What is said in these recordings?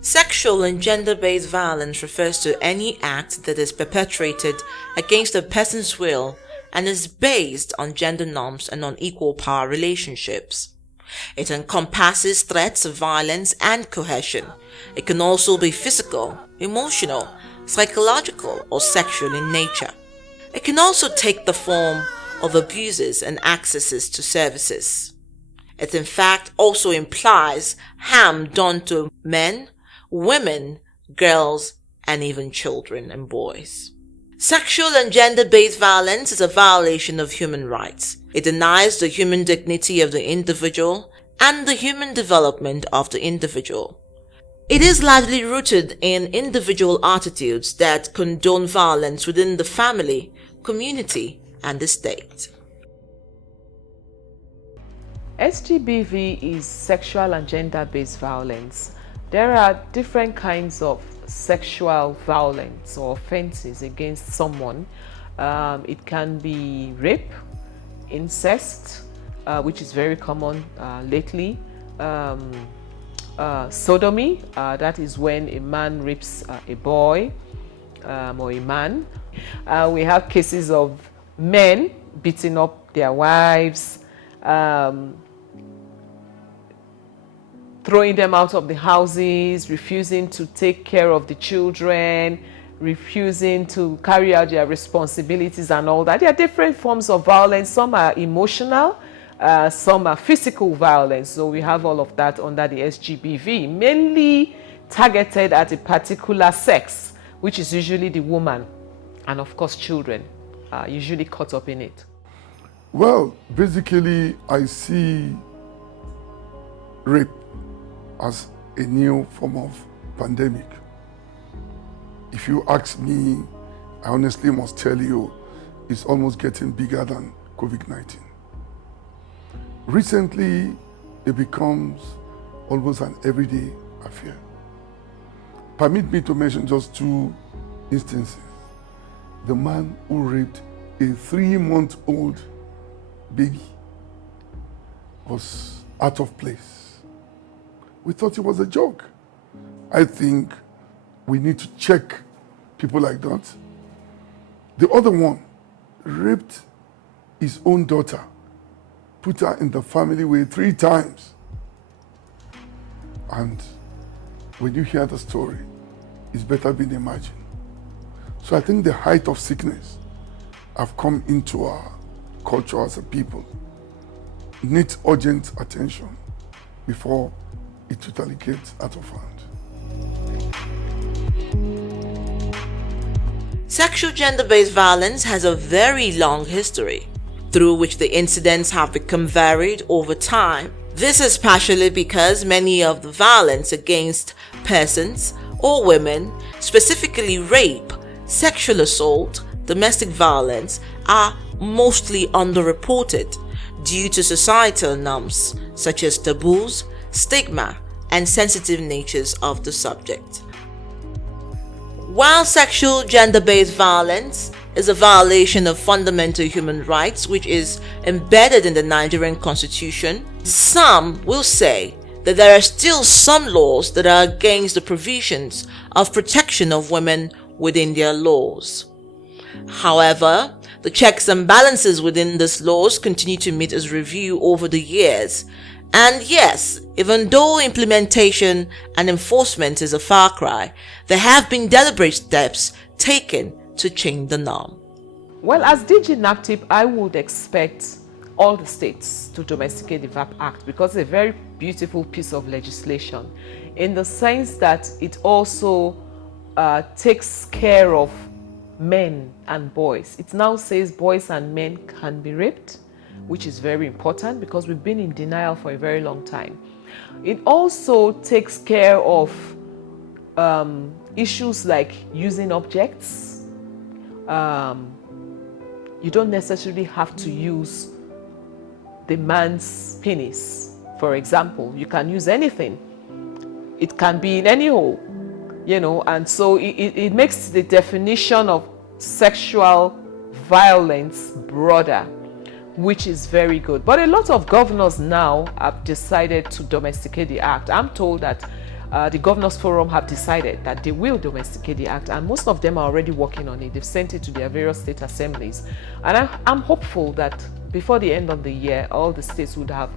Sexual and gender-based violence refers to any act that is perpetrated against a person's will and is based on gender norms and unequal power relationships. It encompasses threats of violence and coercion. It can also be physical, emotional, psychological, or sexual in nature. It can also take the form of abuses and accesses to services. It in fact also implies harm done to men, women, girls, and even children and boys. Sexual and gender-based violence is a violation of human rights. It denies the human dignity of the individual and the human development of the individual. It is largely rooted in individual attitudes that condone violence within the family, community, and the state. SGBV is sexual and gender-based violence. There are different kinds of sexual violence or offenses against someone. It can be rape, incest, which is very common lately, sodomy, that is when a man rapes a boy or a man. We have cases of men beating up their wives, throwing them out of the houses, refusing to take care of the children, refusing to carry out their responsibilities and all that. There are different forms of violence. Some are emotional, some are physical violence. So we have all of that under the SGBV, mainly targeted at a particular sex, which is usually the woman, and of course children are usually caught up in it. Well, basically I see rape as a new form of pandemic. If you ask me, I honestly must tell you, it's almost getting bigger than COVID-19. Recently, it becomes almost an everyday affair. Permit me to mention just two instances. The man who raped a 3-month-old baby was out of place. We thought it was a joke. I think we need to check people like that. The other one raped his own daughter, put her in the family way 3 times. And when you hear the story, it's better being imagined. So I think the height of sickness have come into our culture as a people. It needs urgent attention before it totally gets out of hand. Sexual gender-based violence has a very long history, through which the incidents have become varied over time. This is partially because many of the violence against persons or women, specifically rape, sexual assault, domestic violence, are mostly underreported due to societal norms such as taboos, stigma, and sensitive natures of the subject. While sexual gender-based violence is a violation of fundamental human rights which is embedded in the Nigerian Constitution, some will say that there are still some laws that are against the provisions of protection of women within their laws. However, the checks and balances within these laws continue to meet its review over the years. And yes, even though implementation and enforcement is a far cry, there have been deliberate steps taken to change the norm. Well, as DG NAPTIP, I would expect all the states to domesticate the VAP Act because it's a very beautiful piece of legislation in the sense that it also takes care of men and boys. It now says boys and men can be raped, which is very important because we've been in denial for a very long time. It also takes care of issues like using objects. You don't necessarily have to use the man's penis, for example. You can use anything. It can be in any hole, you know, and so it makes the definition of sexual violence broader, which is very good. But a lot of governors now have decided to domesticate the act. I'm told that the Governors Forum have decided that they will domesticate the act, and most of them are already working on it. They've sent it to their various state assemblies, and I'm hopeful that before the end of the year, all the states would have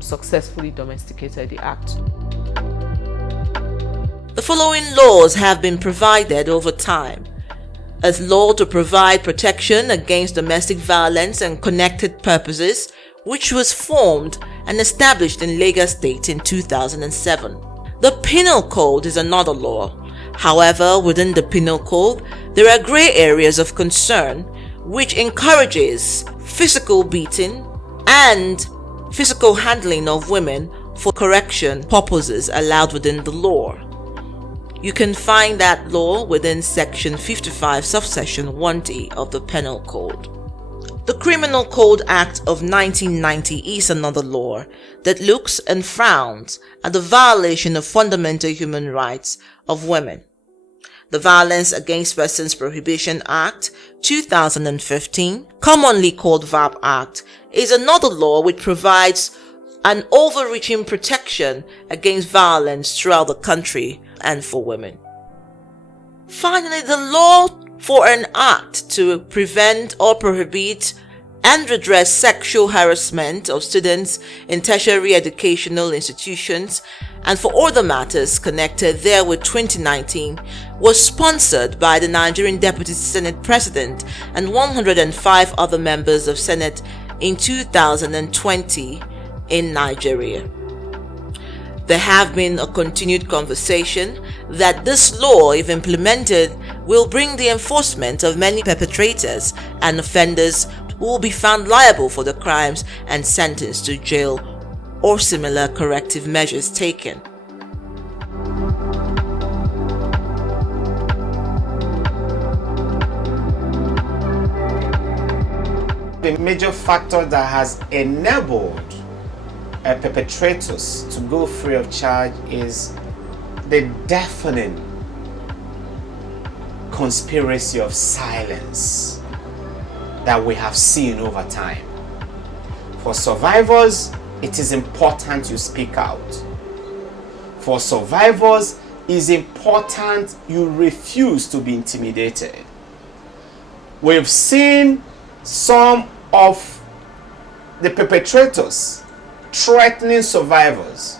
successfully domesticated the act. The following laws have been provided over time: as law to provide protection against domestic violence and connected purposes, which was formed and established in Lagos State in 2007. The Penal Code is another law. However, within the Penal Code, there are gray areas of concern which encourages physical beating and physical handling of women for correction purposes allowed within the law. You can find that law within Section 55, subsection 1D of the Penal Code. The Criminal Code Act of 1990 is another law that looks and frowns at the violation of fundamental human rights of women. The Violence Against Persons Prohibition Act 2015, commonly called VAP Act, is another law which provides an overreaching protection against violence throughout the country and for women. Finally, the law for an act to prevent or prohibit and redress sexual harassment of students in tertiary educational institutions and for other matters connected therewith 2019 was sponsored by the Nigerian Deputy Senate President and 105 other members of Senate in 2020 in Nigeria. There have been a continued conversation that this law, if implemented, will bring the enforcement of many perpetrators and offenders who will be found liable for the crimes and sentenced to jail or similar corrective measures taken. The major factor that has enabled perpetrators to go free of charge is the deafening conspiracy of silence that we have seen over time. For survivors, it is important you speak out. For survivors, it is important you refuse to be intimidated. We've seen some of the perpetrators threatening survivors.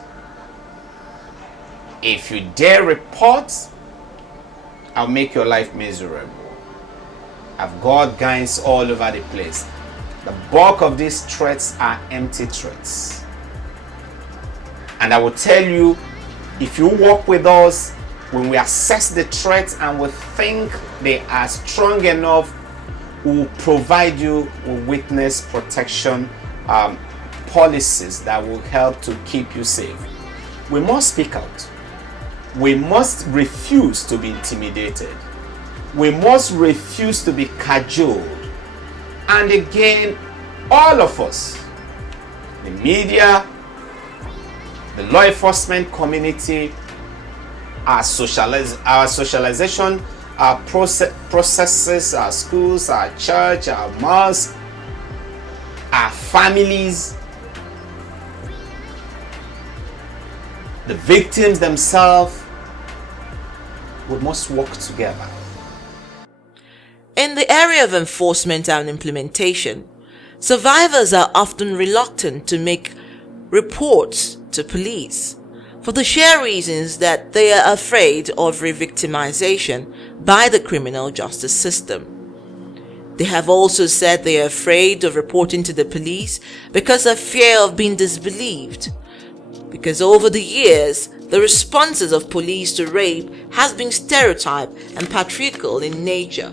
If you dare report, I'll make your life miserable. I've got guns all over the place. The bulk of these threats are empty threats. And I will tell you, if you work with us, when we assess the threats and we think they are strong enough, we will provide you with witness protection policies that will help to keep you safe. We must speak out. We must refuse to be intimidated. We must refuse to be cajoled. And again, all of us, the media, the law enforcement community, our socialization, our processes, our schools, our church, our mosque, our families, the victims themselves, we must work together. In the area of enforcement and implementation, survivors are often reluctant to make reports to police for the sheer reasons that they are afraid of re-victimization by the criminal justice system. They have also said they are afraid of reporting to the police because of fear of being disbelieved. Because over the years, the responses of police to rape has been stereotyped and patriarchal in nature.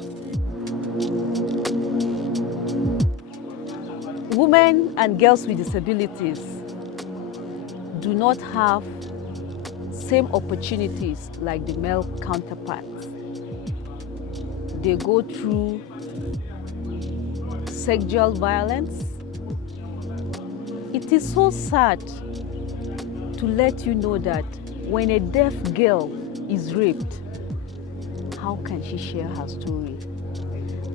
Women and girls with disabilities do not have same opportunities like the male counterparts. They go through sexual violence. It is so sad to let you know that when a deaf girl is raped, how can she share her story?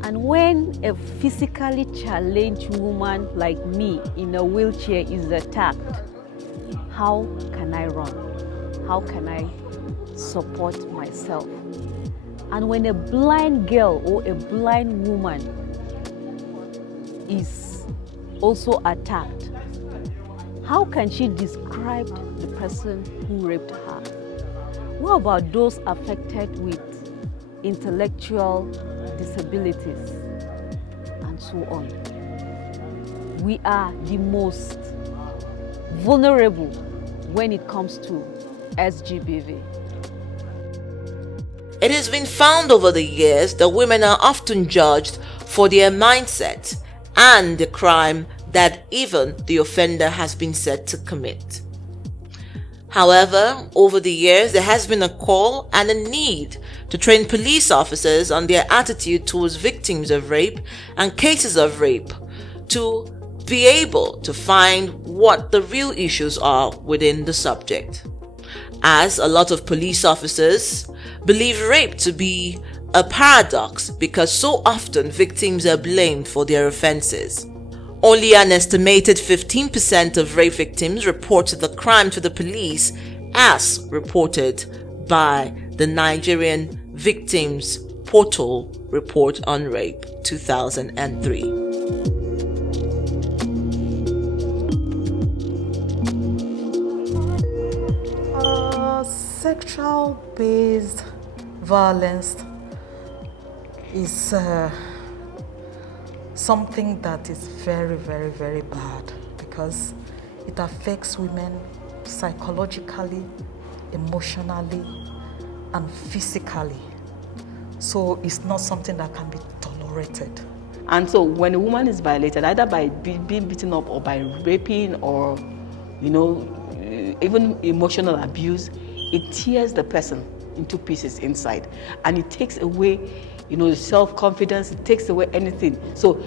And when a physically challenged woman like me in a wheelchair is attacked, how can I run? how can I support myself? And when a blind girl or a blind woman is also attacked, how can she describe the person who raped her? What about those affected with intellectual disabilities and so on? We are the most vulnerable when it comes to SGBV. It has been found over the years that women are often judged for their mindset and the crime that even the offender has been said to commit. However, over the years, there has been a call and a need to train police officers on their attitude towards victims of rape and cases of rape to be able to find what the real issues are within the subject. As a lot of police officers believe rape to be a paradox because so often victims are blamed for their offenses. Only an estimated 15% of rape victims reported the crime to the police, as reported by the Nigerian Victims Portal Report on Rape 2003. Sexual-based violence is something that is very, very, very bad because it affects women psychologically, emotionally, and physically. So it's not something that can be tolerated. And so when a woman is violated, either by being beaten up or by raping or, even emotional abuse, it tears the person into pieces inside. And it takes away, self-confidence, it takes away anything. So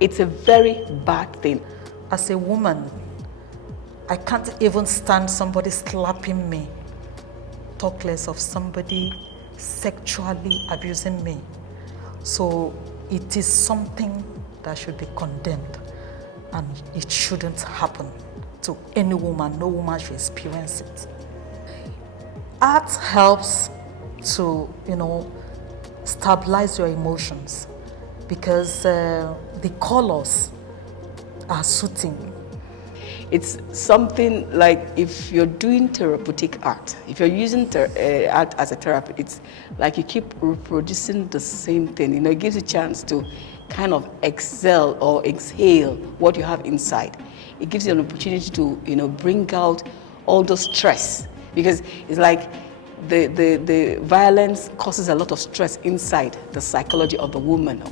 it's a very bad thing. As a woman, I can't even stand somebody slapping me, talk less of somebody sexually abusing me. So it is something that should be condemned, and it shouldn't happen to any woman. No woman should experience it. Art helps to, stabilize your emotions because the colors are soothing. It's something like if you're doing therapeutic art, if you're using art as a therapy, it's like you keep reproducing the same thing. It gives you a chance to kind of excel or exhale what you have inside. It gives you an opportunity to, bring out all the stress, because it's like the violence causes a lot of stress inside the psychology of the woman.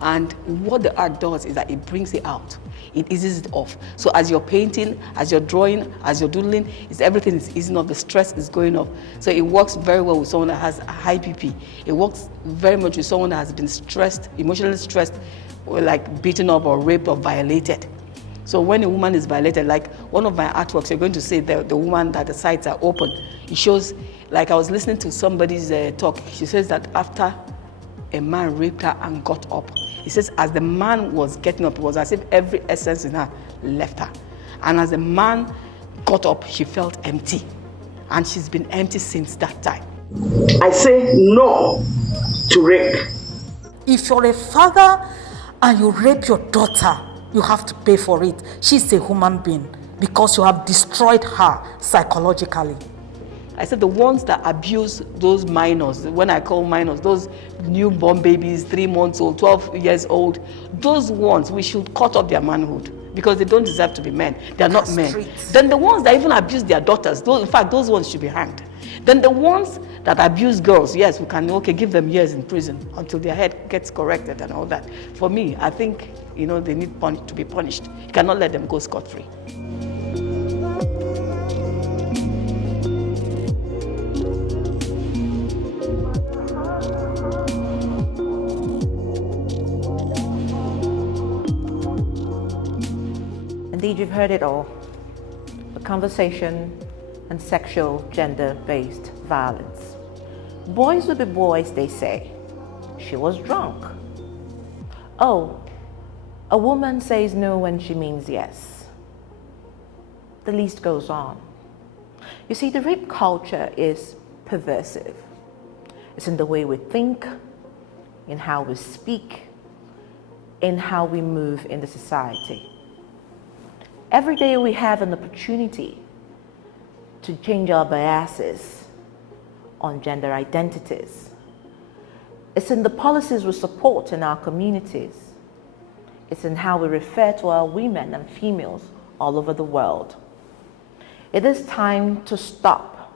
And what the art does is that it brings it out. It eases it off. So as you're painting, as you're drawing, as you're doodling, everything is easing off. The stress is going off. So it works very well with someone that has a high BP. It works very much with someone that has been stressed, emotionally stressed, or like beaten up or raped or violated. So when a woman is violated, like one of my artworks, you're going to see the woman that the sides are open. It shows, like I was listening to somebody's talk. She says that after a man raped her and got up, he says as the man was getting up, it was as if every essence in her left her. And as the man got up, she felt empty. And she's been empty since that time. I say no to rape. If you're a father and you rape your daughter, you have to pay for it. She's a human being because you have destroyed her psychologically. I said the ones that abuse those minors, when I call minors, those newborn babies, 3 months old, 12 years old, those ones, we should cut off their manhood because they don't deserve to be men. They're not men. Then the ones that even abuse their daughters, in fact, those ones should be hanged. Then the ones that abuse girls, yes, we can, give them years in prison until their head gets corrected and all that. For me, I think, they need to be punished. You cannot let them go scot-free. Indeed, you've heard it all. The conversation on sexual, gender-based violence. Boys will be boys, they say. She was drunk. Oh, a woman says no when she means yes. The list goes on. You see, the rape culture is pervasive. It's in the way we think, in how we speak, in how we move in the society. Every day we have an opportunity to change our biases on gender identities. It's in the policies we support in our communities. It's in how we refer to our women and females all over the world. It is time to stop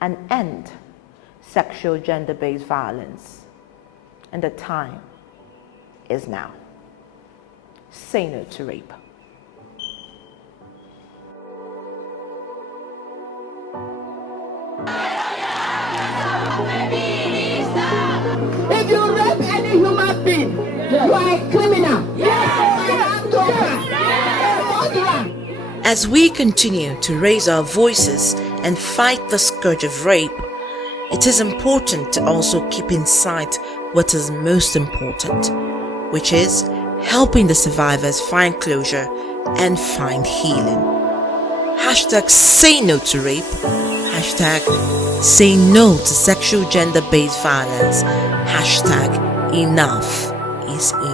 and end sexual gender-based violence. And the time is now. Say no to rape. If you rape any human being, you are a criminal. As we continue to raise our voices and fight the scourge of rape, it is important to also keep in sight what is most important, which is helping the survivors find closure and find healing. Hashtag say no to rape. Hashtag say no to sexual gender-based violence. Hashtag enough is enough.